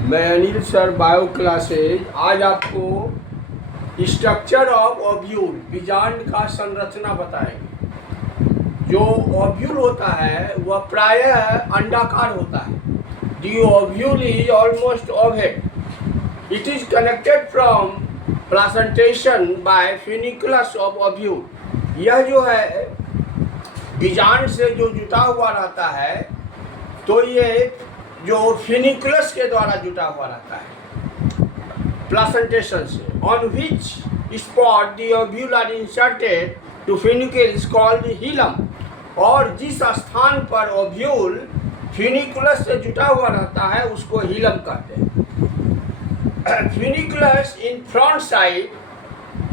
मैं Anil sir, bio classes. आज आपको स्ट्रक्चर ऑफ ओव्यूल, बीजांड का संरचना बताएंगे। जो ओव्यूल होता है वह प्रायः अंडाकार होता है। The ovule is almost ovate. It is connected from placentation by funiculus of ovule. यह जो है बीजांड से जो जुटा हुआ रहता है, तो ये जो फ्यूनिकुलस के द्वारा जुटा हुआ रहता है प्लासेंटेशन से, on which spot the ovule are inserted to funicles called hilum. और जिस स्थान पर ओव्यूल फ्यूनिकुलस से जुटा हुआ रहता है उसको हिलम कहते हैं। Funiculus in front side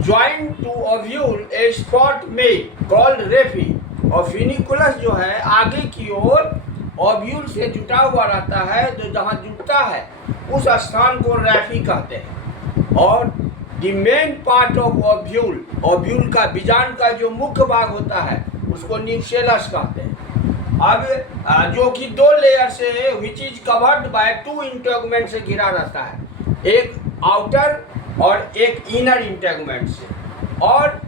join to ovule a spot made called raphe. और फ्यूनिकुलस जो है आगे की ओर ओव्यूल से जुटा हुआ रहता है, जो जहाँ जुटता है उस स्थान को रैफी कहते हैं। और the main part of ovule, ovule का बीजांड का जो मुख्य भाग होता है उसको न्यूक्लियस कहते हैं। अब जो कि दो लेयर से which is covered by two integument से घिरा रहता है, एक आउटर और एक इनर इंटेगमेंट से। और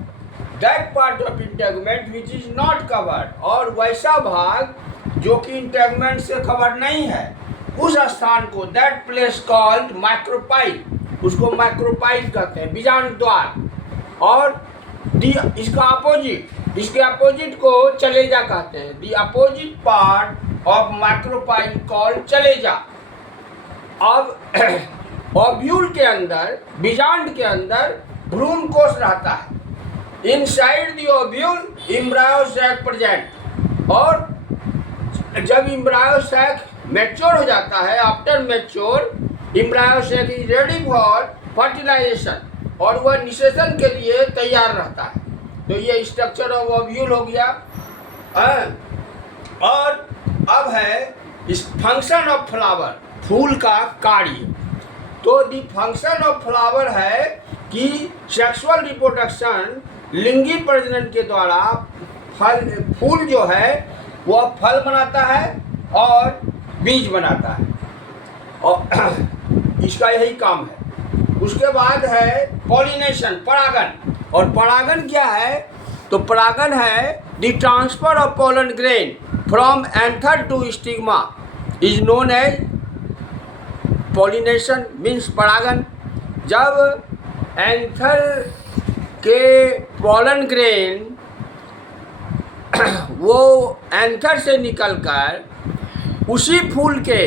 that part of integument which is not covered, और वैसा भाग जो कि इंटेगमेंट से कवर नहीं है, उस स्थान को दैट प्लेस कॉल्ड माइक्रोपाइल, उसको माइक्रोपाइल कहते हैं, बीजांड द्वार। और इसका अपोजिट, इसके अपोजिट को चलेजा कहते हैं। The opposite part of micropyle called चलेजा। अब ओव्यूल के अंदर, बीजांड के अंदर भ्रूण कोश रहता है। Inside the ovule embryo sac present. और जब एम्ब्रायो सैक मैच्योर हो जाता है, after mature embryo sac is ready for fertilisation, और वह निषेचन के लिए तैयार रहता है। तो ये स्ट्रक्चर ऑफ ओव्यूल हो गया। और अब है इस फंक्शन ऑफ फ्लावर, फूल का कार्य। तो द फंक्शन ऑफ फ्लावर है कि सेक्सुअल रिप्रोडक्शन, लिंगी प्रजनन के द्वारा फूल जो है वह फल बनाता है और बीज बनाता है, और इसका यही काम है। उसके बाद है पॉलिनेशन, परागन। और परागन क्या है? तो परागन है the transfer of pollen grain from anther to stigma is known as pollination, means परागन। जब एंथर के पोलन ग्रेन वो एंथर से निकलकर उसी फूल के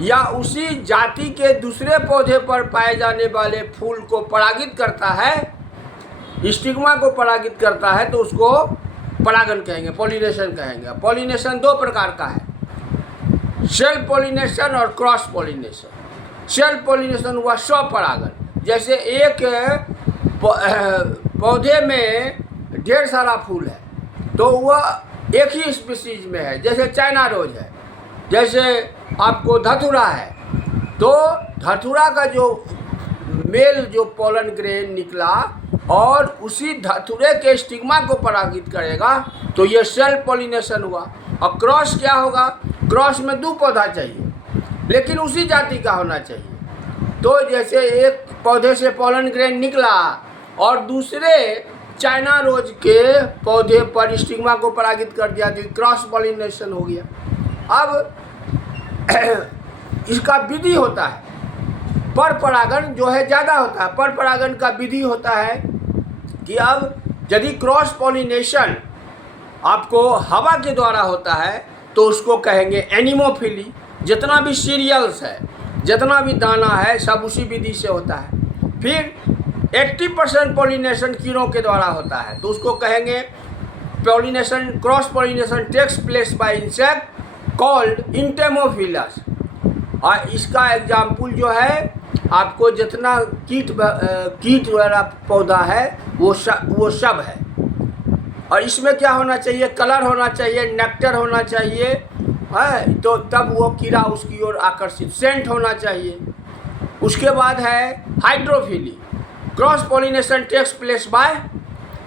या उसी जाति के दूसरे पौधे पर पाए जाने वाले फूल को परागित करता है, स्टिग्मा को परागित करता है, तो उसको परागन कहेंगे, पॉलिनेशन कहेंगे। पॉलिनेशन दो प्रकार का है, सेल्फ पॉलिनेशन और क्रॉस पॉलिनेशन। सेल्फ पॉलिनेशन हुआ स्वपरागन। जैसे एक पौधे में ढेर सारा फूल है तो वह एक ही स्पीसीज में है, जैसे चाइना रोज है, जैसे आपको धतूरा है, तो धतूरा का जो मेल जो पोलन ग्रेन निकला और उसी धतूरे के स्टिग्मा को परागित करेगा, तो ये सेल्फ पॉलिनेशन हुआ। और क्रॉस क्या होगा? क्रॉस में दो पौधा चाहिए लेकिन उसी जाति का होना चाहिए। तो जैसे एक पौधे से पोलन ग्रेन निकला और दूसरे चाइना रोज के पौधे पर स्टिग्मा को परागित कर दिया, तो क्रॉस पॉलिनेशन हो गया। अब इसका विधि होता है, पर परागन जो है ज़्यादा होता है। पर परागन का विधि होता है कि अब यदि क्रॉस पॉलिनेशन आपको हवा के द्वारा होता है तो उसको कहेंगे एनिमोफिली। जितना भी सीरियल्स है, जितना भी दाना है, सब उसी विधि से होता है। फिर 80% पॉलिनेशन कीड़ों के द्वारा होता है, तो उसको कहेंगे pollination, cross pollination takes place by insect called entomophilous. और इसका एग्जाम्पल जो है आपको जितना कीट वाला पौधा है वो सब है। और इसमें क्या होना चाहिए? कलर होना चाहिए, नेक्टर होना चाहिए, है, तो तब वो कीड़ा उसकी ओर आकर्षित, सेंट होना चाहिए। उसके बाद है hydrophily. Cross pollination takes place by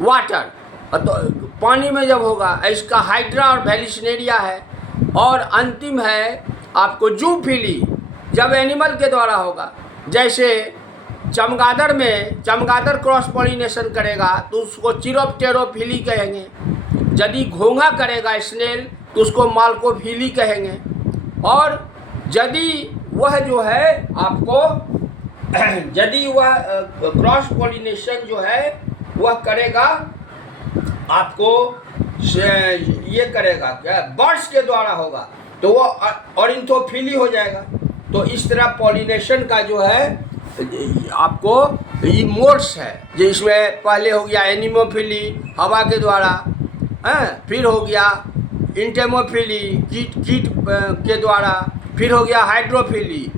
water, तो पानी में जब होगा, इसका हाइड्रा और वेलिस्नेरिया है। और अंतिम है आपको जूफिली, जब एनिमल के द्वारा होगा, जैसे चमगादड़ में चमगादड़ क्रॉस पॉलिनेशन करेगा तो उसको चिरोप्टेरोफिली कहेंगे। यदि घोंघा करेगा स्नेल तो उसको माल्कोफिली कहेंगे। और यदि वह जो है आपको यदि वह क्रॉस पॉलिनेशन जो है वह करेगा आपको ये करेगा क्या, बर्ड्स के द्वारा होगा तो वो ऑरिन्थोफिली हो जाएगा। तो इस तरह पॉलिनेशन का जो है आपको ये मोड्स है, जिसमें पहले हो गया एनिमोफिली हवा के द्वारा, फिर हो गया इंटेमोफिली कीट के द्वारा, फिर हो गया हाइड्रोफिली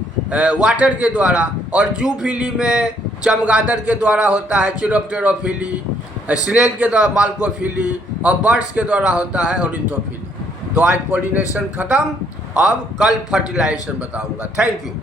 वाटर के द्वारा, और जूफिली में चमगादड़ के द्वारा होता है चिरोप्टेरोफिली, स्नेल के द्वारा माल्कोफिली, और बर्ड्स के द्वारा होता है ऑरिन्थोफिली। तो आज पॉलिनेशन खत्म, अब कल फर्टिलाइजेशन बताऊंगा। Thank you.